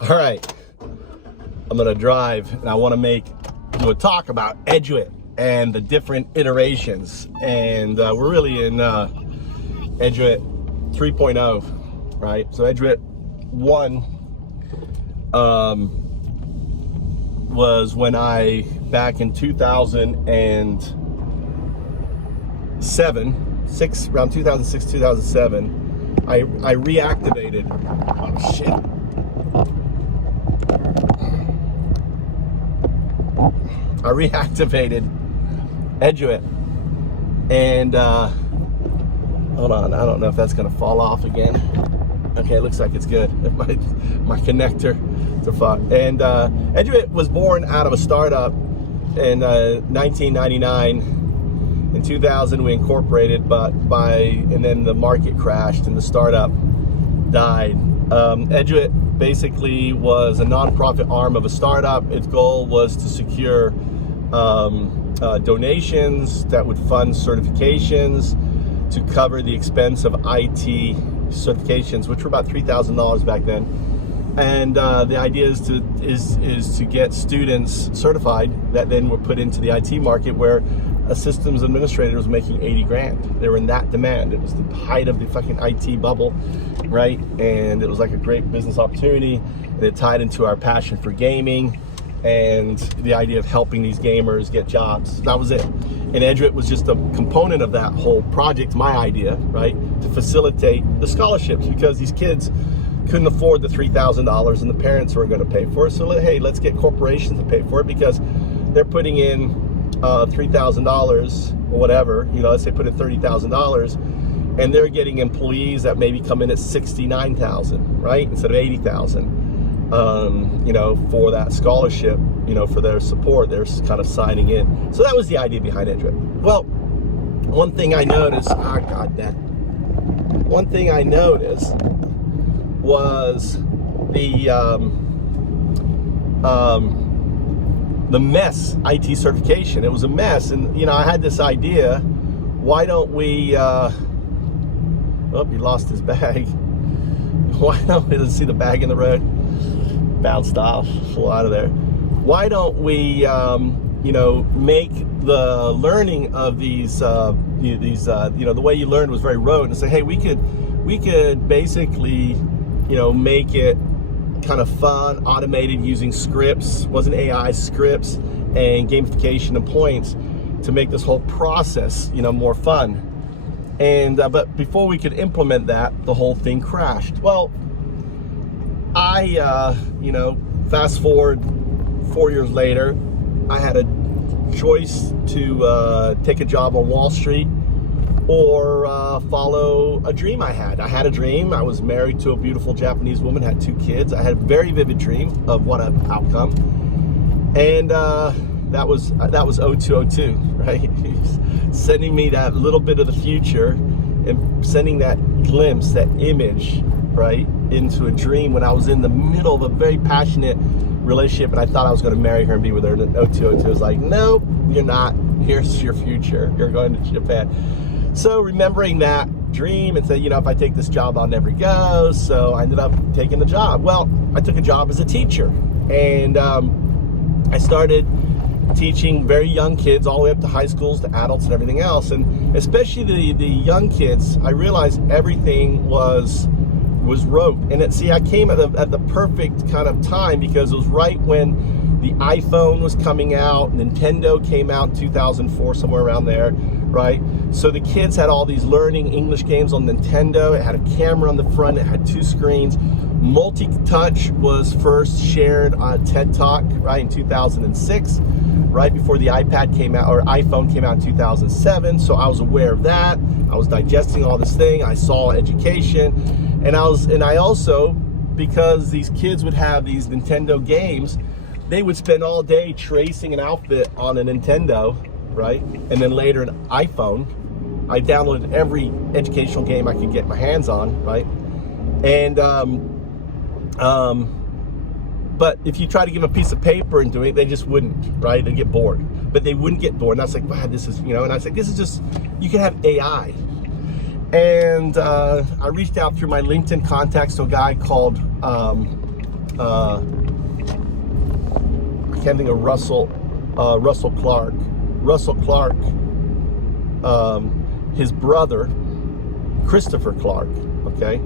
All right, I'm gonna drive and I wanna do a talk about Eduit and the different iterations. And we're really in Eduit 3.0, right? So Eduit 1 was when back in 2007, around 2006, 2007, I reactivated, oh shit. I reactivated Eduit, and hold on, I don't know if that's gonna fall off again. Okay, it looks like it's good. My connector to fuck. And Eduit was born out of a startup in 1999. In 2000, we incorporated, and then the market crashed and the startup died. Eduit basically was a nonprofit arm of a startup. Its goal was to secure donations that would fund certifications to cover the expense of IT certifications, which were about $3,000 back then. And the idea is to get students certified that then were put into the IT market, where a systems administrator was making 80 grand. They were in that demand. It was the height of the fucking IT bubble, right? And it was like a great business opportunity, and it tied into our passion for gaming and the idea of helping these gamers get jobs. That was it. And Eduit was just a component of that whole project, my idea, right? To facilitate the scholarships, because these kids couldn't afford the $3,000 and the parents weren't going to pay for it. So hey, let's get corporations to pay for it, because they're putting in $3,000 or whatever, let's say put in $30,000, and they're getting employees that maybe come in at $69,000, right? Instead of $80,000, for that scholarship, for their support, they're kind of signing in. So that was the idea behind Eduit. Well, one thing I noticed, one thing I noticed was the mess IT certification. It was a mess, and I had this idea. Why don't we? Oh, he lost his bag. Why don't we? Let's see the bag in the road. Bounced off, flew out of there. Why don't we? Make the learning of these the way you learned was very rote, and say, hey, we could basically, make it kind of fun, automated, using scripts, wasn't AI, scripts and gamification and points, to make this whole process, more fun. And but before we could implement that, the whole thing crashed. Well, I fast forward 4 years later, I had a choice to take a job on Wall Street or follow a dream I had. I had a dream. I was married to a beautiful Japanese woman, had 2 kids. I had a very vivid dream of what an outcome. And that was 0202, right? Sending me that little bit of the future and sending that glimpse, that image, right, into a dream when I was in the middle of a very passionate relationship, and I thought I was going to marry her and be with her. And 0202 was like, no, you're not. Here's your future. You're going to Japan. So remembering that dream, and said, if I take this job, I'll never go. So I ended up taking the job. Well, I took a job as a teacher, and I started teaching very young kids, all the way up to high schools, to adults, and everything else. And especially the young kids, I realized everything was rote. And I came at the perfect kind of time, because it was right when the iPhone was coming out, Nintendo came out in 2004, somewhere around there, right? So the kids had all these learning English games on Nintendo. It had a camera on the front, it had 2 screens. Multi-touch was first shared on TED Talk, right, in 2006, right before the iPad came out, or iPhone came out in 2007. So I was aware of that. I was digesting all this thing. I saw education, and I also, because these kids would have these Nintendo games, they would spend all day tracing an outfit on a Nintendo, right? And then later an iPhone. I downloaded every educational game I could get my hands on, right? And but if you try to give a piece of paper and do it, they just wouldn't, right? They'd get bored. But they wouldn't get bored. And I was like, wow, this is, and I was like, this is just, you can have AI. And I reached out through my LinkedIn contacts to a guy called I can't think of Russell Clark. Russell Clark, his brother, Christopher Clark, okay?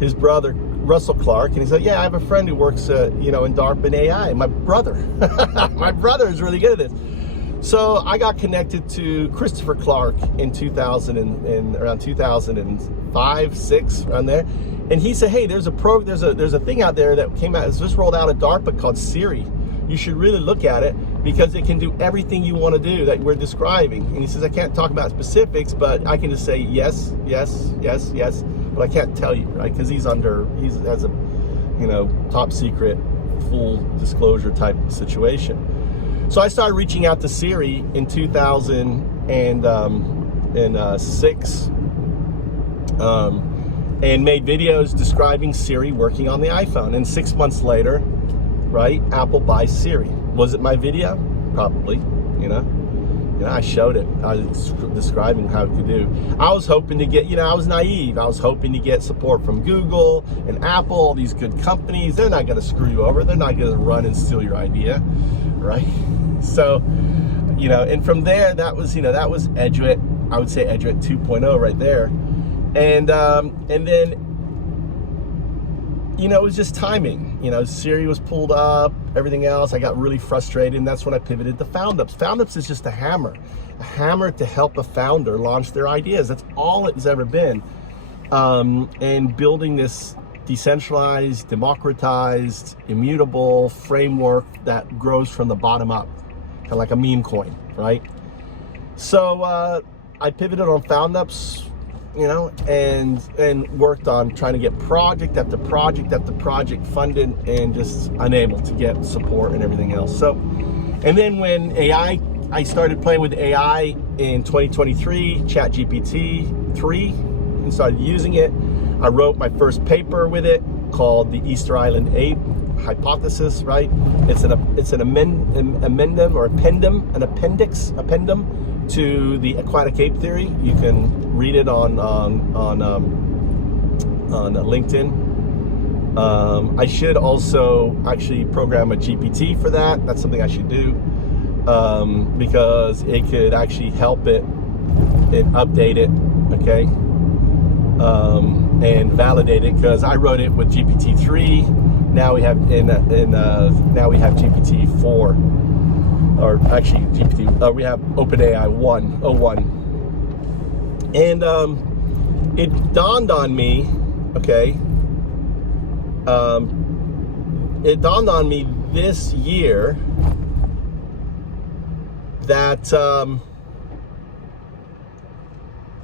His brother, Russell Clark, and he said, yeah, I have a friend who works, in DARPA and AI. My brother, my brother is really good at this. So I got connected to Christopher Clark in around 2005, 6, around there. And he said, hey, there's a thing out there that came out, it's just rolled out at DARPA called Siri. You should really look at it because it can do everything you want to do that we're describing. And he says, I can't talk about specifics, but I can just say yes, yes, yes, yes, but I can't tell you, right? Because he has a, top secret, full disclosure type situation. So I started reaching out to Siri in 2006 and made videos describing Siri working on the iPhone. And 6 months later, right, Apple buys Siri. Was it my video? Probably, I showed it. I was describing how it could do. I was hoping to get, I was naive. I was hoping to get support from Google and Apple, all these good companies. They're not going to screw you over. They're not going to run and steal your idea, right? So, and from there, that was Eduit. I would say Eduit 2.0 right there. And then, it was just timing. Siri was pulled up, everything else. I got really frustrated, and that's when I pivoted to FoundUps. FoundUps is just a hammer to help a founder launch their ideas. That's all it's ever been. And building this decentralized, democratized, immutable framework that grows from the bottom up, kind of like a meme coin, right? So I pivoted on FoundUps, and worked on trying to get project after project after project funded, and just unable to get support and everything else. So, and then when I started playing with AI in 2023, ChatGPT 3, and started using it. I wrote my first paper with it called the Easter Island Ape Hypothesis, right? It's an addendum or appendum to the aquatic ape theory. You can read it on LinkedIn. I should also actually program a GPT for that. That's something I should do, because it could actually help it and update it, okay, and validate it. Because I wrote it with GPT-3. Now we have now we have GPT-4. Or actually we have OpenAI 1.01. And it dawned on me, okay, it dawned on me this year that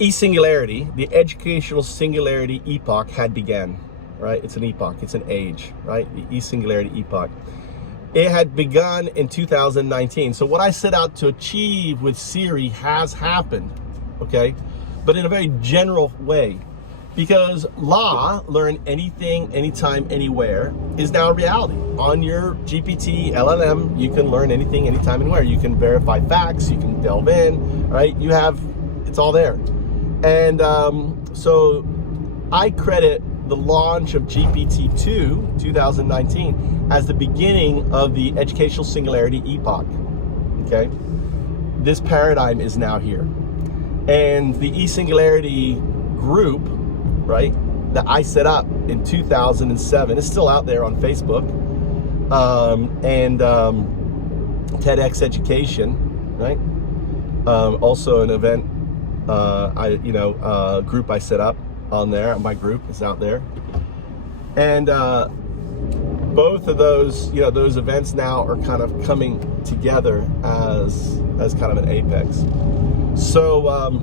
e-singularity, the educational singularity epoch had begun, right? It's an epoch, it's an age, right? The e-singularity epoch. It had begun in 2019. So what I set out to achieve with Siri has happened, okay? But in a very general way, because learn anything, anytime, anywhere is now a reality. On your GPT, LLM, you can learn anything, anytime, anywhere. You can verify facts, you can delve in, right? It's all there. And so I credit the launch of GPT-2, 2019, as the beginning of the educational singularity epoch, okay? This paradigm is now here. And the e-singularity group, right, that I set up in 2007, is still out there on Facebook, and TEDx Education, right? Also an event, group I set up on there. My group is out there, and both of those, those events now are kind of coming together as kind of an apex. So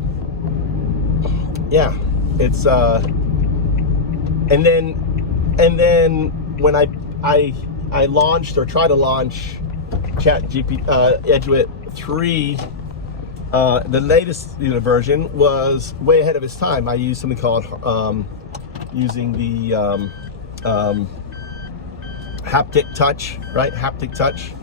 yeah, it's and then when I launched, or tried to launch Eduit 3, the latest version was way ahead of its time. I used something called using the haptic touch, right? Haptic touch.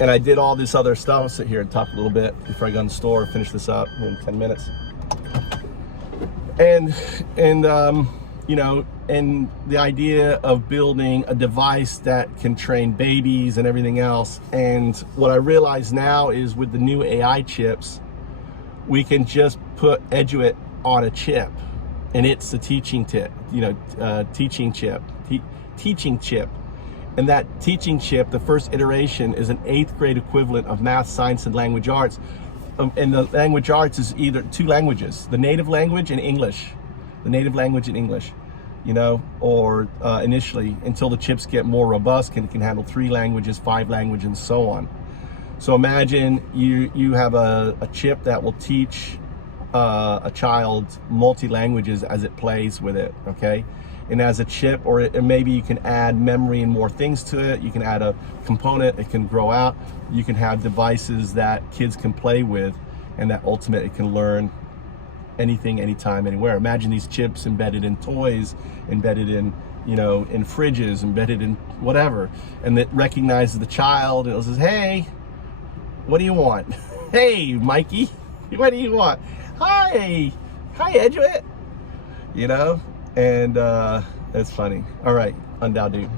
And I did all this other stuff. I'll sit here and talk a little bit before I go in the store and finish this up in 10 minutes. And you know, and the idea of building a device that can train babies and everything else. And what I realize now is with the new AI chips, we can just put Eduit on a chip, and it's the teaching chip, teaching chip. And that teaching chip, the first iteration, is an 8th grade equivalent of math, science, and language arts. And the language arts is either 2 languages, the native language and English. The native language and English, or initially, until the chips get more robust, can handle 3 languages, 5 languages, and so on. So imagine you have a chip that will teach a child multi-languages as it plays with it, okay? And as a chip, or maybe you can add memory and more things to it. You can add a component, it can grow out. You can have devices that kids can play with, and that ultimately can learn anything, anytime, anywhere. Imagine these chips embedded in toys, embedded in, in fridges, embedded in whatever, and it recognizes the child and it says, hey, what do you want? Hey, Mikey, what do you want? Hi Eduit, and it's funny. All right, UnDaoDu.